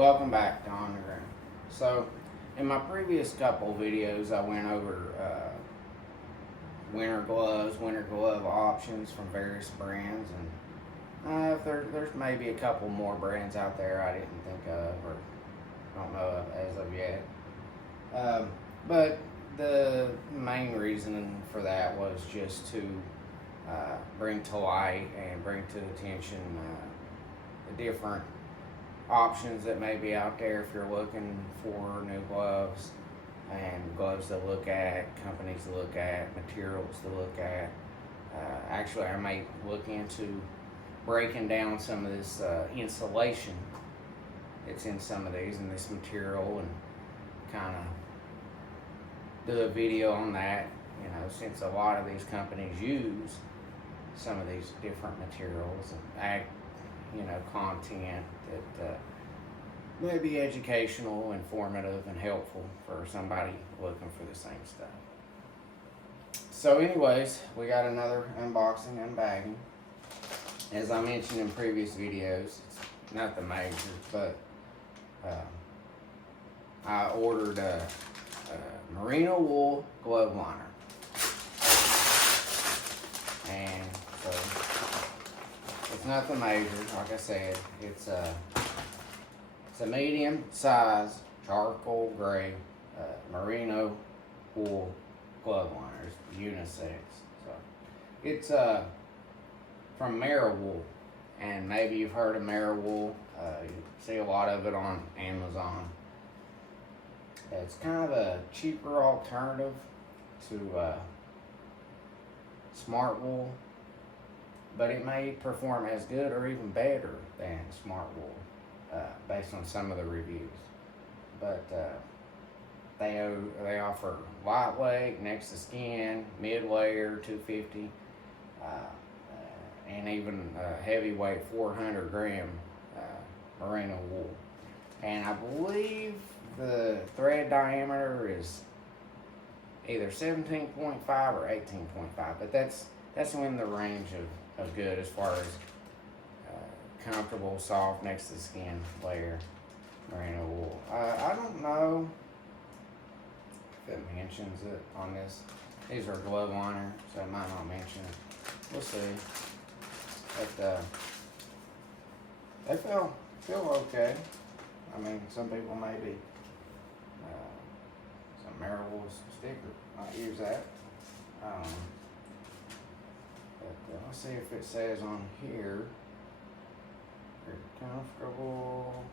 Welcome back to On the Ground. So, in my previous couple videos, I went over winter gloves, winter glove options from various brands, and there's maybe a couple more brands out there I didn't think of or don't know of as of yet. But the main reason for that was just to bring to light and bring to attention the different options that may be out there if you're looking for new gloves, and gloves to look at, companies to look at, materials to look at. Actually, I may look into breaking down some of this insulation that's in some of these and this material, and kind of do a video on that, since a lot of these companies use some of these different materials and add content that may be educational, informative, and helpful for somebody looking for the same stuff. So anyways, we got another unboxing, unbagging. As I mentioned in previous videos, it's nothing major, but I ordered a Merino Wool Glove liner. And so it's nothing major. Like I said, it's a medium size charcoal gray merino wool glove liner. It's unisex. So it's from Meriwool, and maybe you've heard of Meriwool. You see a lot of it on Amazon. It's kind of a cheaper alternative to Smart Wool, but it may perform as good or even better than Smart Wool based on some of the reviews. But they offer lightweight, next to skin, mid-layer 250, and even heavyweight 400 gram merino wool. And I believe the thread diameter is either 17.5 or 18.5, but that's in the range of good as far as comfortable, soft, next to the skin layer merino wool. I don't know if it mentions it on this. These are glove liner, so it might not mention it. We'll see. But they feel okay. I mean, some people maybe some Meriwool sticker might use that. But let's see if it says on here, very comfortable.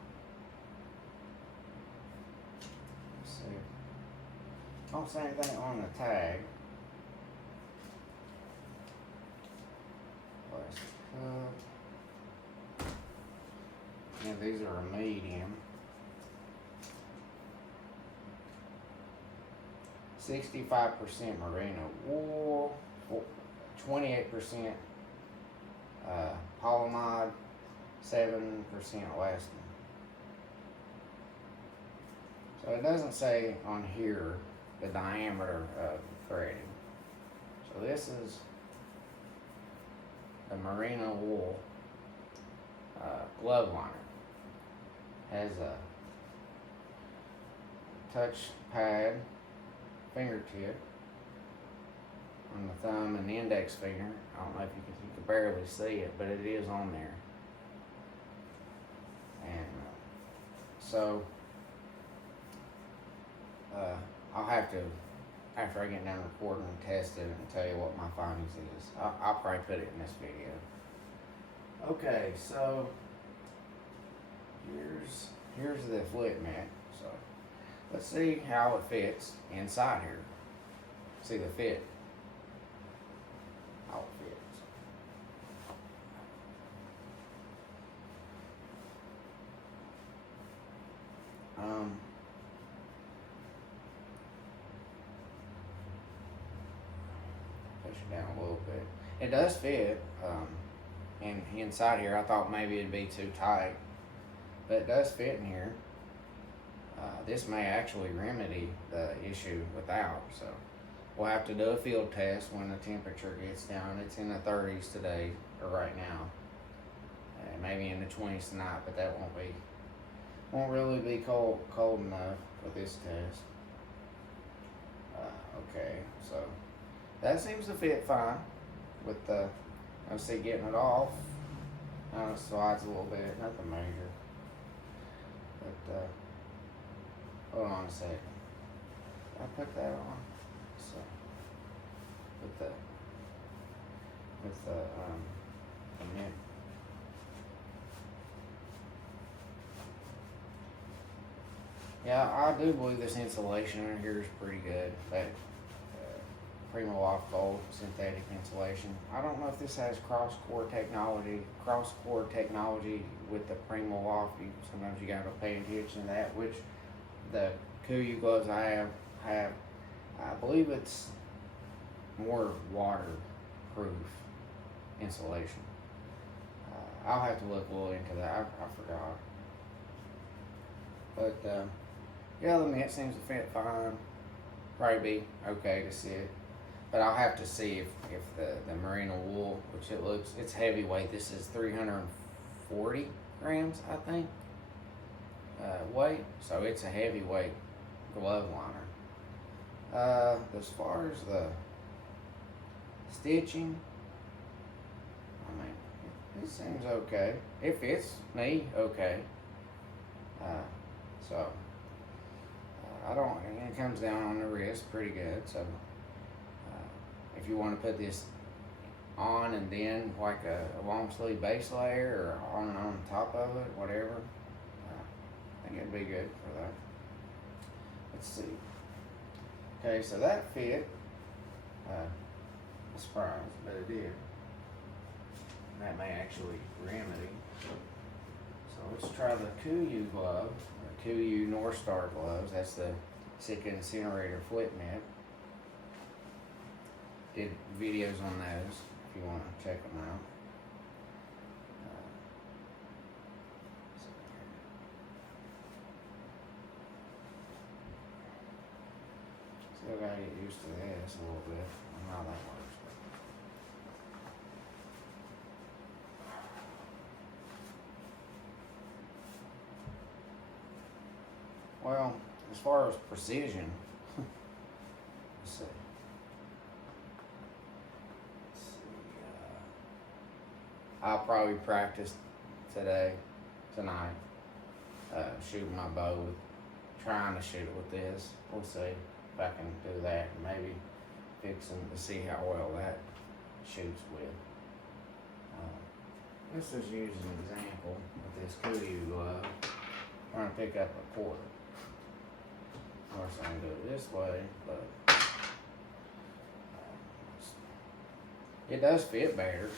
Let's see. Don't say anything on the tag. Plastic cup. Yeah, these are a medium. 65% merino wool, 28% polyamide, 7% elastin. So it doesn't say on here the diameter of threading. So this is the merino wool glove liner. Has a touch pad, fingertip on the thumb and the index finger. I don't know if you can barely see it, but it is on there. And so I'll have to, after I get done recording, test it and tell you what my findings is. I'll probably put it in this video. Okay, so here's the flip mat. So let's see how it fits inside here. See the fit. How it fits. Push it down a little bit. It does fit. And inside here, I thought maybe it'd be too tight, but it does fit in here. This may actually remedy the issue without, so we'll have to do a field test when the temperature gets down. It's in the 30s today, or right now, maybe in the 20s tonight, but that won't be Won't really be cold enough for this test. Okay, so that seems to fit fine with the, I see getting it off. It slides a little bit, nothing major. But hold on a second. I put that on. So with the mint. Yeah, I do believe this insulation in here is pretty good. That Primo Loft Gold synthetic insulation. I don't know if this has cross core technology. Cross core technology with the Primo Loft. Sometimes you gotta pay attention to that. Which the Kuyu gloves I have. I believe it's more waterproof insulation. I'll have to look a little into that. I forgot. But yeah, the mint seems to fit fine. Probably be okay to sit. But I'll have to see if the merino wool, which it's heavyweight. This is 340 grams, I think, weight. So it's a heavyweight glove liner. As far as the stitching, I mean, it seems okay. It fits me okay. So I don't. And it comes down on the wrist pretty good. So if you want to put this on and then like a long sleeve base layer or on top of it, whatever, I think it'd be good for that. Let's see. Okay, so that fit. Surprised, but it did. That may actually remedy. So let's try the Kuyu glove, the Kuyu North Star gloves. That's the Sitka Incinerator flip mitt. Did videos on those if you want to check them out. Still gotta get used to this a little bit and how that works. Well, as far as precision, let's see. I'll probably practice tonight, shooting my bow, trying to shoot it with this. We'll see if I can do that. Maybe fixing to see how well that shoots with. Let's just use an example with this Kuyu glove. Trying to pick up a quarter. Of course, I can do it this way, but it does fit better.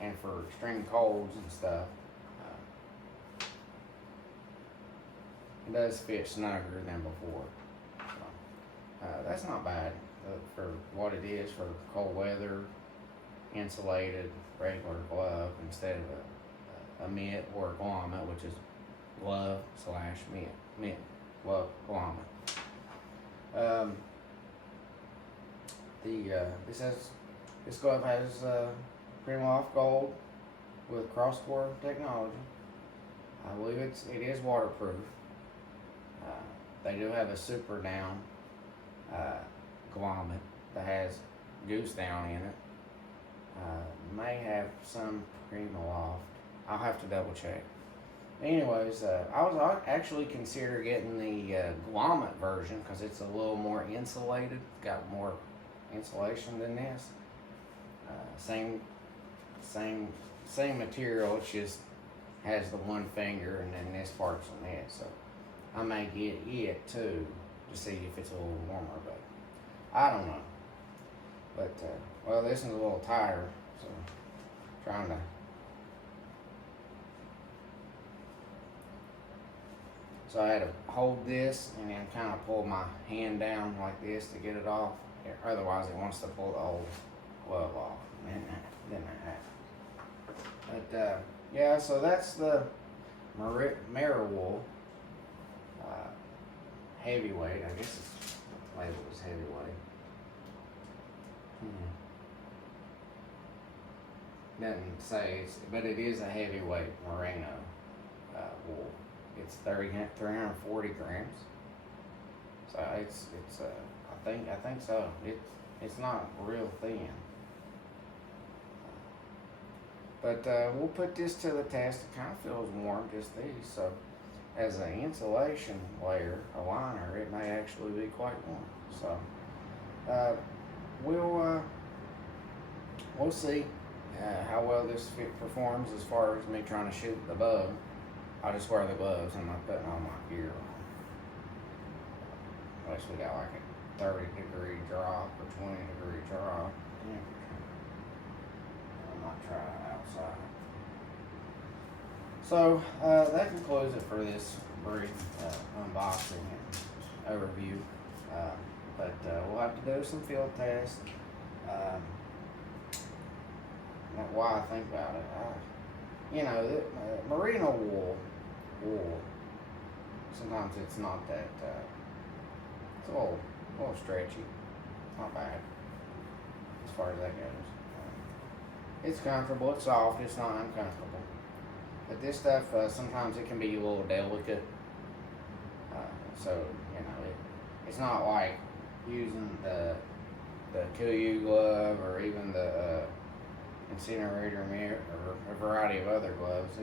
And for extreme colds and stuff, it does fit snugger than before. So, that's not bad for what it is for cold weather, insulated, regular glove instead of a mitt or a grommet, which is glove / mitt, glove, grommet. This glove has Primo Loft Gold with cross-core technology. I believe it is waterproof. They do have a super down grommet that has goose down in it. May have some Primo Loft. I'll have to double check. Anyways, I was actually consider getting the grommet version because it's a little more insulated. Got more insulation than this. Same material. It just has the one finger, and then this part's on it. So I may get it too to see if it's a little warmer, but I don't know. But well, this is a little tighter, so I'm trying to. So I had to hold this and then kind of pull my hand down like this to get it off. Otherwise, it wants to pull the whole glove off. And then that happens. But yeah, so that's the Meriwool heavyweight. I guess it's labeled as heavyweight. Doesn't say but it is a heavyweight merino wool. it's 340 grams. So I think so. It's not real thin. But we'll put this to the test. It kind of feels warm, just these. So as an insulation layer, a liner, it may actually be quite warm. So we'll see how well this fit performs as far as me trying to shoot the bug. I'll just wear the gloves. I'm not putting all my gear on. Unless we got like a 30-degree drop or 20-degree drop. Yeah. I might try it outside. So that concludes it for this brief unboxing and overview. But we'll have to do some field tests. Why I think about it, you know, merino wool, sometimes it's not that, it's a little stretchy, not bad, as far as that goes. It's comfortable, it's soft, it's not uncomfortable. But this stuff, sometimes it can be a little delicate, so, you know, it's not like using the KU glove or even the incinerator mirror or a variety of other gloves.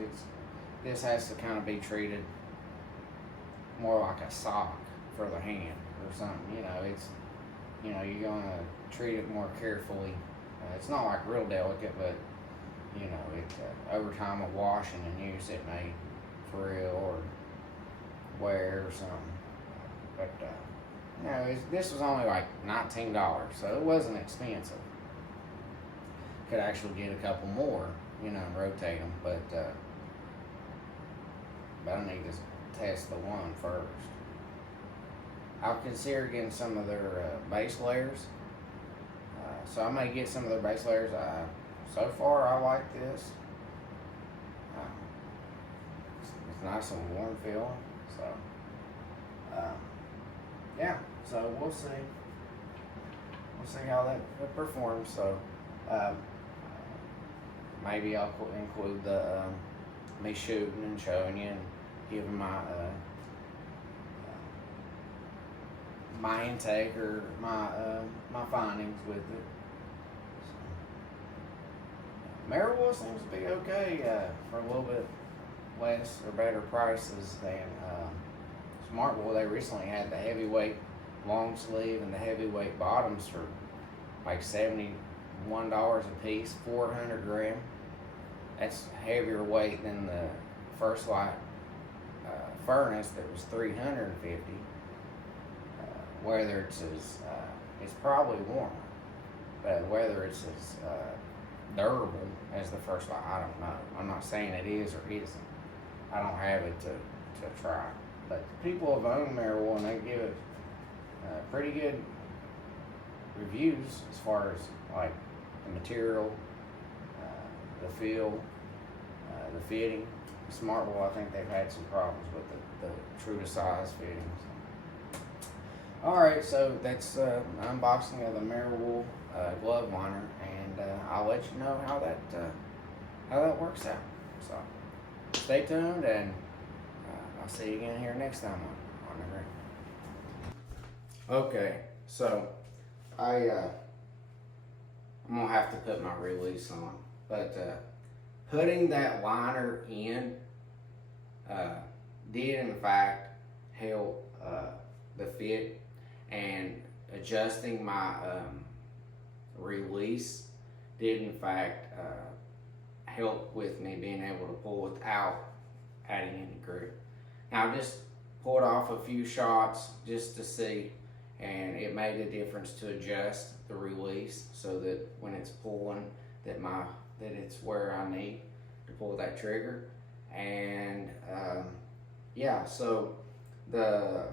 This has to kind of be treated more like a sock for the hand or something. You know, you're gonna treat it more carefully. It's not like real delicate, but you know, over time of washing and use, it may frill or wear or something. But you know, this was only like $19, so it wasn't expensive. Could actually get a couple more, you know, and rotate them, but I need to test the one first. I'll consider getting some of their base layers, so I may get some of their base layers. So far, I like this. It's nice and warm feeling, so yeah. So we'll see how that performs. So. Maybe I'll include the me shooting and showing you and giving my my intake or my findings with it. So, Meriwool seems to be okay for a little bit less or better prices than Smartwool. They recently had the heavyweight long sleeve and the heavyweight bottoms for like $71 a piece, 400 gram. That's heavier weight than the First Light furnace that was 350. Whether it's it's probably warmer, but whether it's as durable as the First Light, I don't know. I'm not saying it is or isn't. I don't have it to try. But people have owned Meriwool and they give it pretty good reviews as far as like the material, the feel, the fitting. Smartwool, I think they've had some problems with the true to size fittings. Alright, so that's unboxing of the Meriwool glove liner, and I'll let you know how that works out. So stay tuned, and I'll see you again here next time on the ring. Okay, so I'm gonna have to put my release on, but putting that liner in did in fact help the fit, and adjusting my release did in fact help with me being able to pull without adding any grip. Now I just pulled off a few shots just to see, and it made a difference to adjust the release so that when it's pulling that it's where I need to pull that trigger. And yeah, so the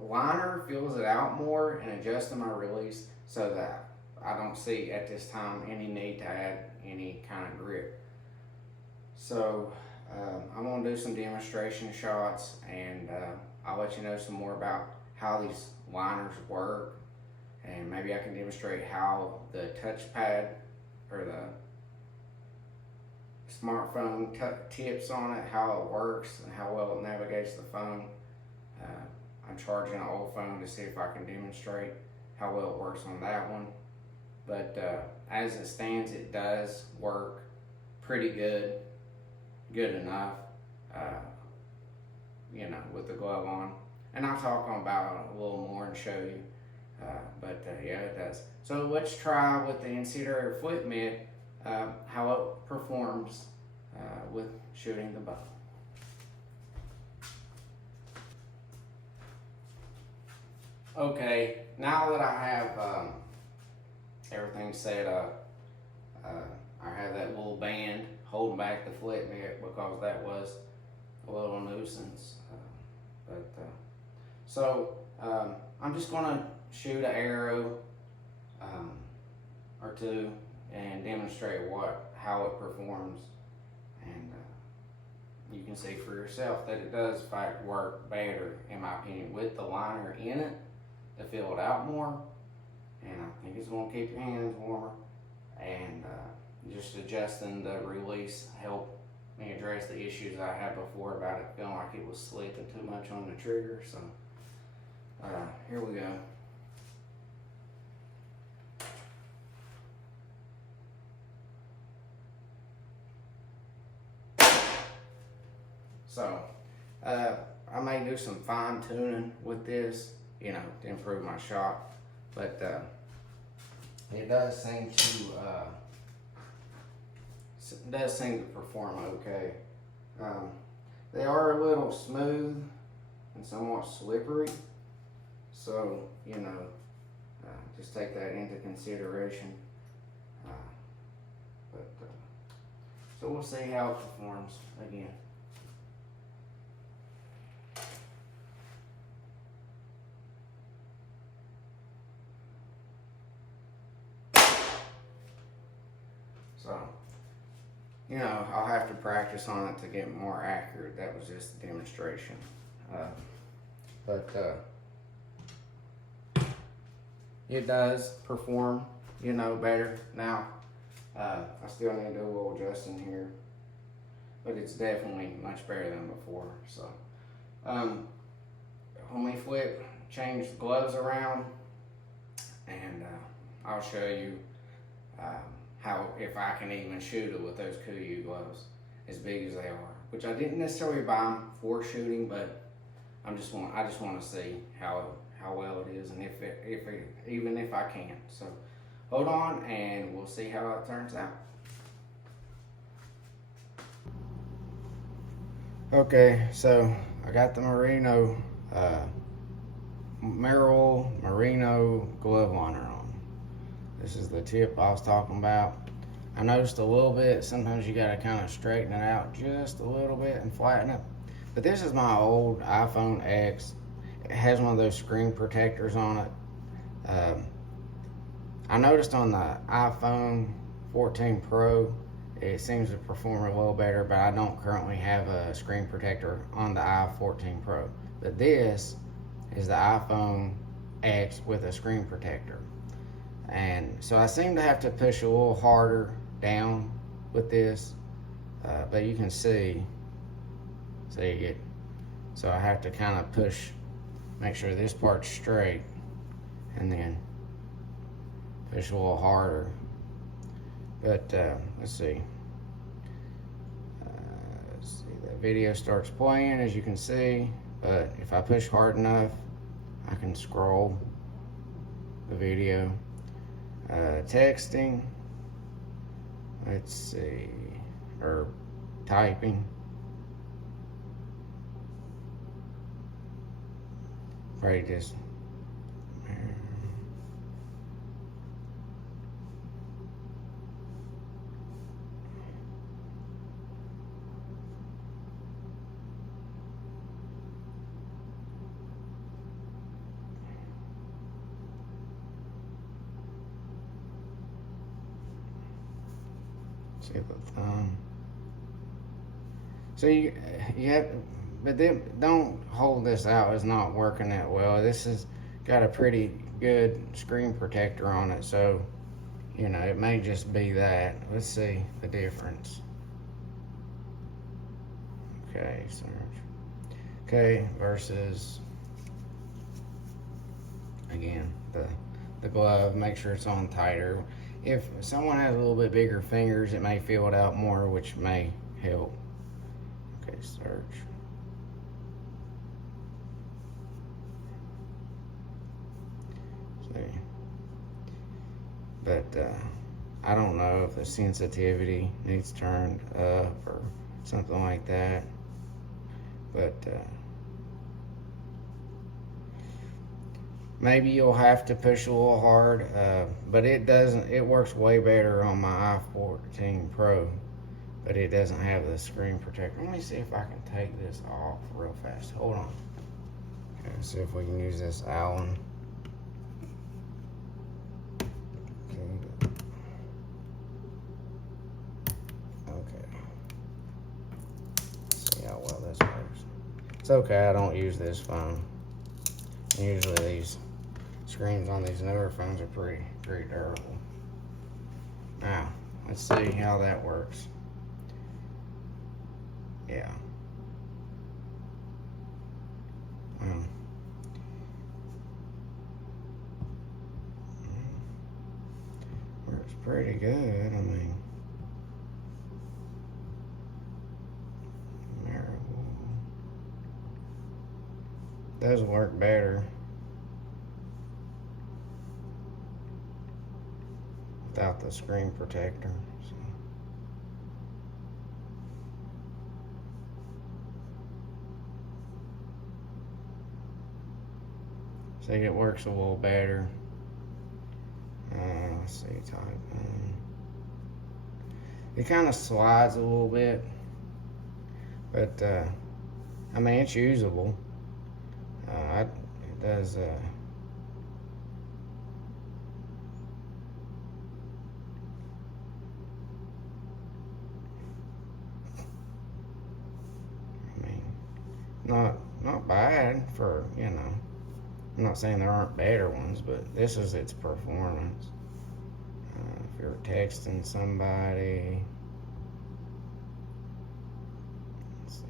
liner fills it out more and adjusting my release so that I don't see at this time any need to add any kind of grip. So I'm gonna do some demonstration shots, and I'll let you know some more about how these liners work, and maybe I can demonstrate how the touchpad or the smartphone tips on it, how it works, and how well it navigates the phone. I'm charging an old phone to see if I can demonstrate how well it works on that one. But as it stands, it does work pretty good enough, with the glove on. And I'll talk about it a little more and show you. Yeah, it does. So let's try with the interior foot mitt, how it performs with shooting the bow. Okay, now that I have everything set up, I have that little band holding back the foot mitt because that was a little nuisance. I'm just gonna shoot an arrow or two and demonstrate how it performs, and you can see for yourself that it does in fact work better, in my opinion, with the liner in it to fill it out more, and I think it's going to keep your hands warmer, and just adjusting the release helped me address the issues I had before about it feeling like it was slipping too much on the trigger. So here we go. So I may do some fine tuning with this, to improve my shot, but it does seem to perform okay. They are a little smooth and somewhat slippery, so just take that into consideration. So we'll see how it performs again. So, I'll have to practice on it to get more accurate. That was just a demonstration. It does perform, better now. I still need to do a little adjusting here, but it's definitely much better than before. So, when we change the gloves around, and I'll show you how, if I can even shoot it with those KUIU gloves as big as they are, which I didn't necessarily buy them for shooting, but I just want to see how well it is, and even if I can. So hold on and we'll see how it turns out. Okay, so I got the Meriwool Merino Glove liner on. This is the tip I was talking about. I noticed a little bit, sometimes you gotta kind of straighten it out just a little bit and flatten it. But this is my old iPhone X. It has one of those screen protectors on it. I noticed on the iPhone 14 Pro, it seems to perform a little better, but I don't currently have a screen protector on the i14 Pro. But this is the iPhone X with a screen protector. And so I seem to have to push a little harder down with this, but you can see it. So I have to kind of push, make sure this part's straight, and then push a little harder. But let's see. The video starts playing, as you can see, but if I push hard enough, I can scroll the video. Texting, let's see, or typing. Probably just see the thumb. So you have, but then don't hold this out. It's not working that well. This has got a pretty good screen protector on it, so it may just be that. Let's see the difference. Okay, search. Okay, versus, again, the glove, make sure it's on tighter. If someone has a little bit bigger fingers, it may feel it out more, which may help. Okay, search. See. But I don't know if the sensitivity needs turned up or something like that. But maybe you'll have to push a little hard, but it works way better on my i14 Pro, but it doesn't have the screen protector. Let me see if I can take this off real fast. Hold on. Okay, see if we can use this Allen. Okay. See how well this works. It's okay, I don't use this phone. Usually these screens on these newer phones are pretty durable. Now, let's see how that works. Yeah. Works pretty good. I mean, Meriwool does work better without the screen protector. See, it works a little better. Let's see, type in. It kind of slides a little bit, but I mean, it's usable. It does. I mean, not bad for, you know. I'm not saying there aren't better ones, but this is its performance. If you're texting somebody, let's see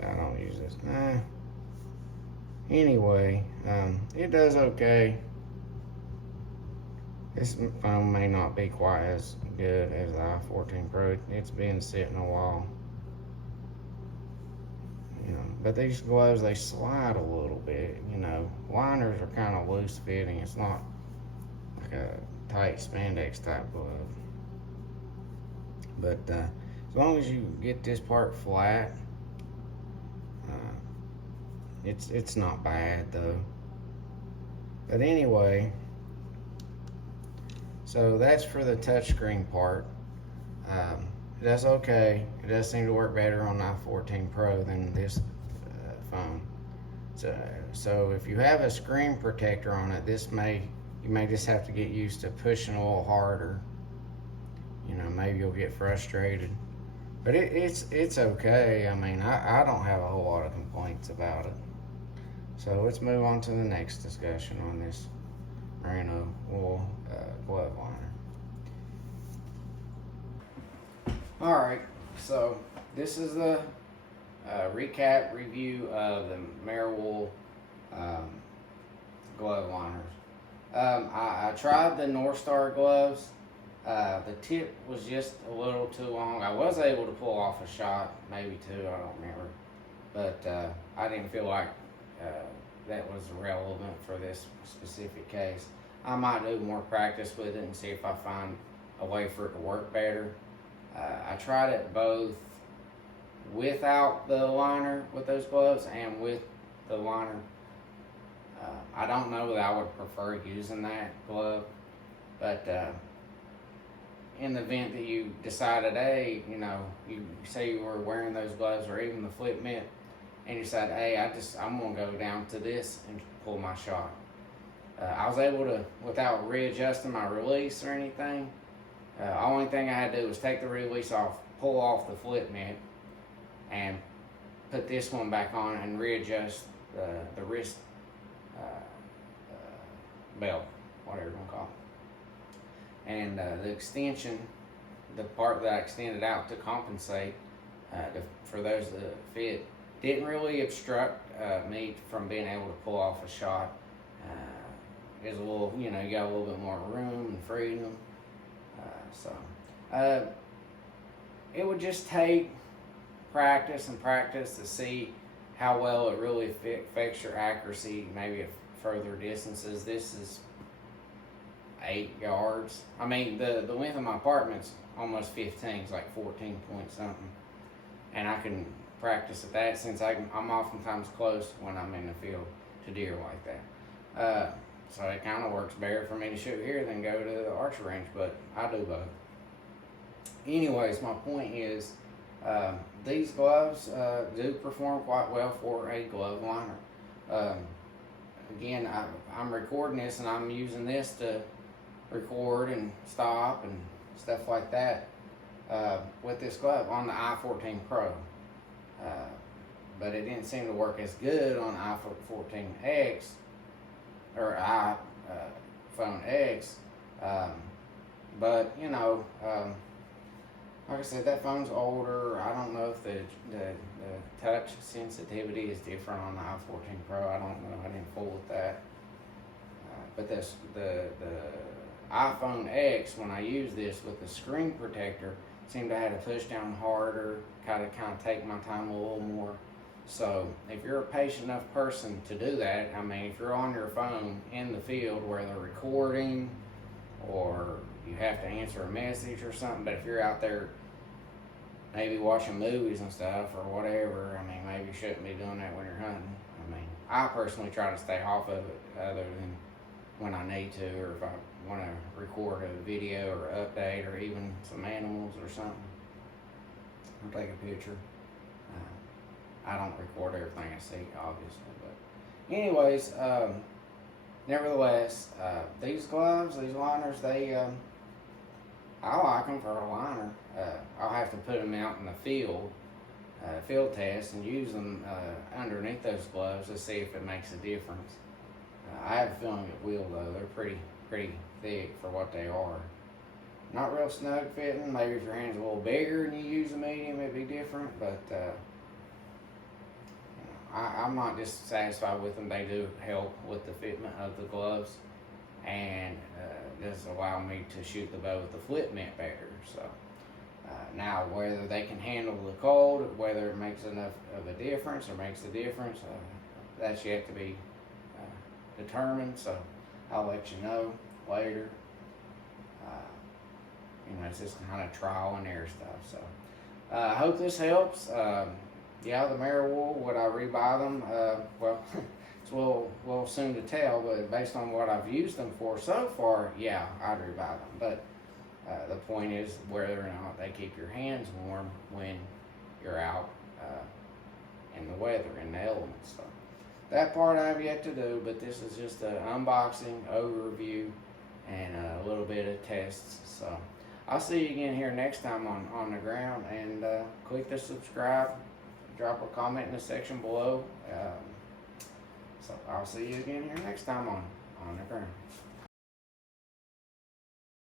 here. I don't use this. Anyway, it does okay. This phone may not be quite as good as the i14 Pro. It's been sitting a while. You know, but these gloves, they slide a little bit, you know. Liners are kind of loose fitting. It's not like a tight spandex type glove. But as long as you get this part flat, it's not bad though. But anyway, so that's for the touchscreen part. That's okay. It does seem to work better on the i14 Pro than this phone. So if you have a screen protector on it, you may just have to get used to pushing a little harder. You know, maybe you'll get frustrated. But it's okay. I mean, I don't have a whole lot of complaints about it. So let's move on to the next discussion on this Merino Wool Glove liner. Alright, so this is the recap review of the Meriwool glove liners. I tried the North Star gloves. The tip was just a little too long. I was able to pull off a shot, maybe two, I don't remember. But I didn't feel like that was relevant for this specific case. I might do more practice with it and see if I find a way for it to work better. I tried it both without the liner with those gloves and with the liner. I don't know that I would prefer using that glove, but in the event that you decided, hey, you know, you say you were wearing those gloves or even the flip mitt, and you said, hey, I'm gonna go down to this and pull my shot. I was able to, without readjusting my release or anything, the only thing I had to do was take the release off, pull off the flip mitt, and put this one back on and readjust the wrist belt, whatever you want to call and the extension, the part that I extended out to compensate for those that fit, didn't really obstruct me from being able to pull off a shot. There's a little, you got a little bit more room and freedom. It would just take practice and practice to see how well it really affects your accuracy, maybe at further distances. This is 8 yards. I mean, the length of my apartment's almost 15. It's like 14 point something. And I can practice at that since I'm oftentimes close when I'm in the field to deer like that. So it kind of works better for me to shoot here than go to the archery range, but I do both. Anyways, my point is, these gloves do perform quite well for a glove liner. Again, I'm recording this and I'm using this to record and stop and stuff like that with this glove on the i14 Pro. But it didn't seem to work as good on i14X or iPhone X. But like I said, that phone's older. I don't know if the touch sensitivity is different on the i14 Pro. I don't know. I didn't fool with that. But the iPhone X, when I use this with the screen protector, seemed to have to push down harder, kind of take my time a little more. So if you're a patient enough person to do that, I mean, if you're on your phone in the field where they're recording or you have to answer a message or something, but if you're out there maybe watching movies and stuff or whatever, I mean, maybe you shouldn't be doing that when you're hunting. I mean, I personally try to stay off of it other than when I need to, or if I want to record a video or update or even some animals or something. I'll take a picture. I don't record everything I see, obviously, but anyways, nevertheless, these gloves, these liners, I like them for a liner. I'll have to put them out in the field test and use them underneath those gloves to see if it makes a difference. I have a feeling it will, though. They're pretty thick for what they are. Not real snug fitting. Maybe if your hand's a little bigger and you use a medium, it'd be different, but I'm not dissatisfied with them. They do help with the fitment of the gloves, and does allow me to shoot the bow with the flip mint better. So now, whether they can handle the cold, whether it makes enough of a difference or makes a difference, that's yet to be determined. So I'll let you know later. It's just kind of trial and error stuff. So I hope this helps. Yeah, the Meriwool, would I rebuy them? Well, it's a little soon to tell, but based on what I've used them for so far, yeah, I'd rebuy them. But the point is whether or not they keep your hands warm when you're out in the weather, in the elements. So that part I have yet to do, but this is just an unboxing, overview, and a little bit of tests. So I'll see you again here next time on the ground, and click the subscribe. Drop a comment in the section below. So I'll see you again here next time on the ground.